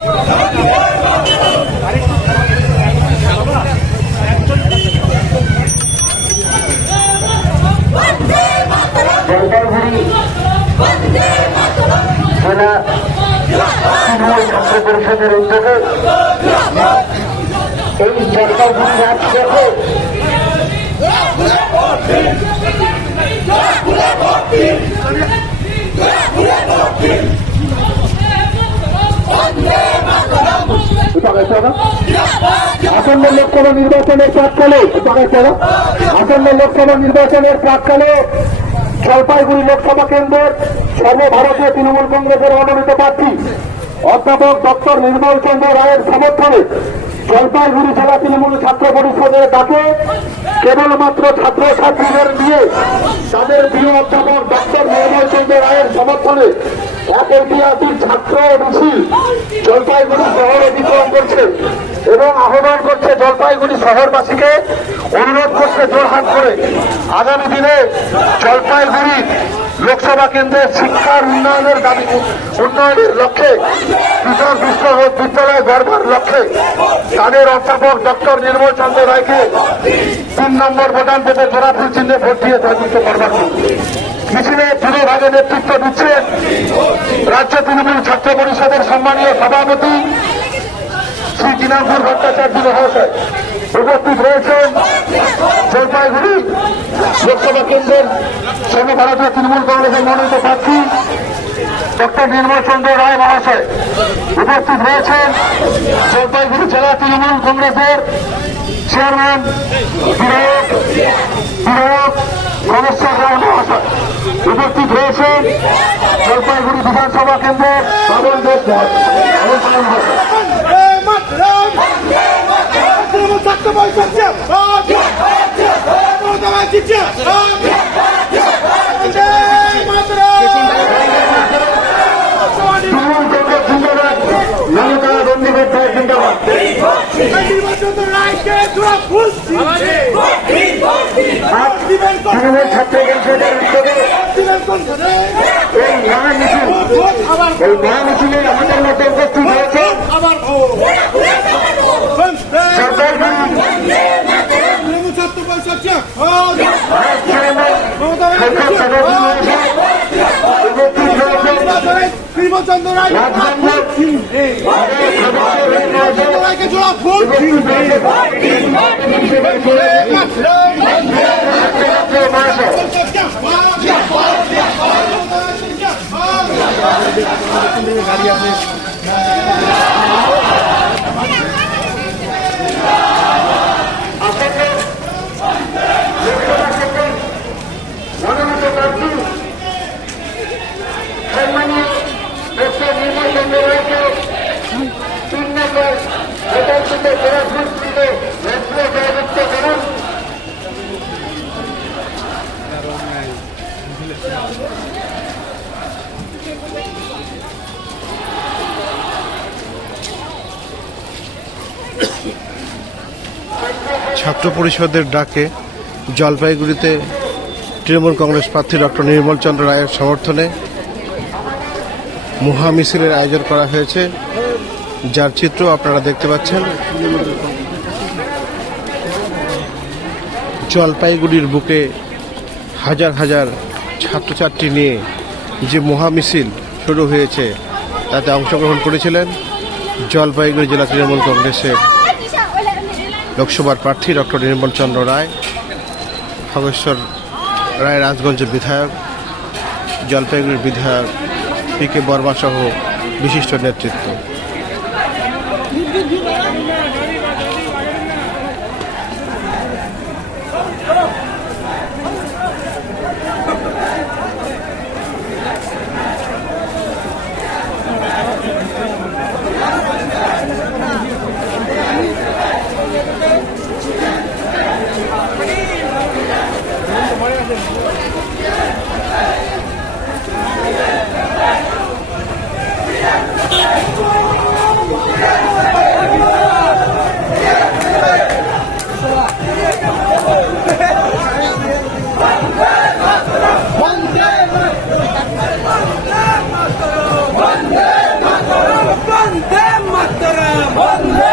জলপাইগুড়ি জেলা তৃণমূল ছাত্র পরিষদের উদ্যোগে এই জলপাইগুড়ি রাজপথে আসন্ন লোকসভা নির্বাচনের প্রাক্কালে জলপাইগুড়ি লোকসভা কেন্দ্রের সর্বভারতীয় তৃণমূল কংগ্রেসের মনোনীত প্রার্থী অধ্যাপক ডক্টর নির্মল চন্দ্র রায়ের সমর্থনে জলপাইগুড়ি জেলা তৃণমূল ছাত্র পরিষদের ডাকে কেবলমাত্র ছাত্রছাত্রীদের নিয়ে তাদের প্রিয় অধ্যাপক ডক্টর নির্মল চন্দ্র রায়ের সমর্থনে এক ঐতিহাসিক ছাত্র মিছিল জলপাইগুড়ি শহরে বিতরণ করছে এবং আহ্বান করছে জলপাইগুড়ি শহরবাসীকে অনুরোধ করছে জোরহাট করে আগামী দিনে জলপাইগুড়ি লোকসভা কেন্দ্রের শিক্ষার উন্নয়নের লক্ষ্যে কৃষক বিশ্ববিদ্যালয় গড়বার লক্ষ্যে তাদের অধ্যাপক ডক্টর নির্মল চন্দ্র রায়কে 3 নম্বর ভোটান পেতে জোড়াফুল চিহ্নে ভোট দিয়ে জয়যুক্ত করবার মিছিলে পুরোভাগে নেতৃত্ব দিচ্ছেন রাজ্য তৃণমূল ছাত্র পরিষদের সম্মানীয় সভাপতি শ্রী দিনাঙ্কুর ভট্টাচার্য মহাশয়। উপস্থিত রয়েছেন জলপাইগুড়ি লোকসভা কেন্দ্রের সর্বভারতীয় তৃণমূল কংগ্রেসের মনোনীত প্রার্থী ডক্টর নির্মল চন্দ্র রায় মহাশয়। উপস্থিত রয়েছেন জলপাইগুড়ি জেলা তৃণমূল কংগ্রেসের চেয়ারম্যান বিধায়ক গণেশ্বর রায় মহাশয়। উপস্থিত রয়েছেন জলপাইগুড়ি বিধানসভা কেন্দ্রের বাবন দেশ মহাশয়। তৃণমূল ছাত্র পরিষদের উদ্যোগে এই মহামিছিলে আমাদের মধ্যে উপস্থিত হয়েছে চন্দ্র রায়কে জোড়া ফুল গাড়ি আছে ছাত্র পরিষদের ডাকে জলপাইগুড়িতে তৃণমূল কংগ্রেস প্রার্থী ডক্টর নির্মল চন্দ্র রায়ের সমর্থনে মহা মিছিলের আয়োজন করা হয়েছে, যার চিত্র আপনারা দেখতে পাচ্ছেন। জলপাইগুড়ির বুকে হাজার হাজার ছাত্রছাত্রী নিয়ে যে মহা মিছিল শুরু হয়েছে তাতে অংশগ্রহণ করেছিলেন জলপাইগুড়ি জেলা তৃণমূল কংগ্রেসের লোকসভার প্রার্থী ডক্টর নির্মল চন্দ্র রায়, খগেশ্বর রায় রাজগঞ্জের বিধায়ক, জলপাইগুড়ির বিধায়ক পি.কে. বর্মা সহ বিশিষ্ট নেতৃত্ব। বন্দে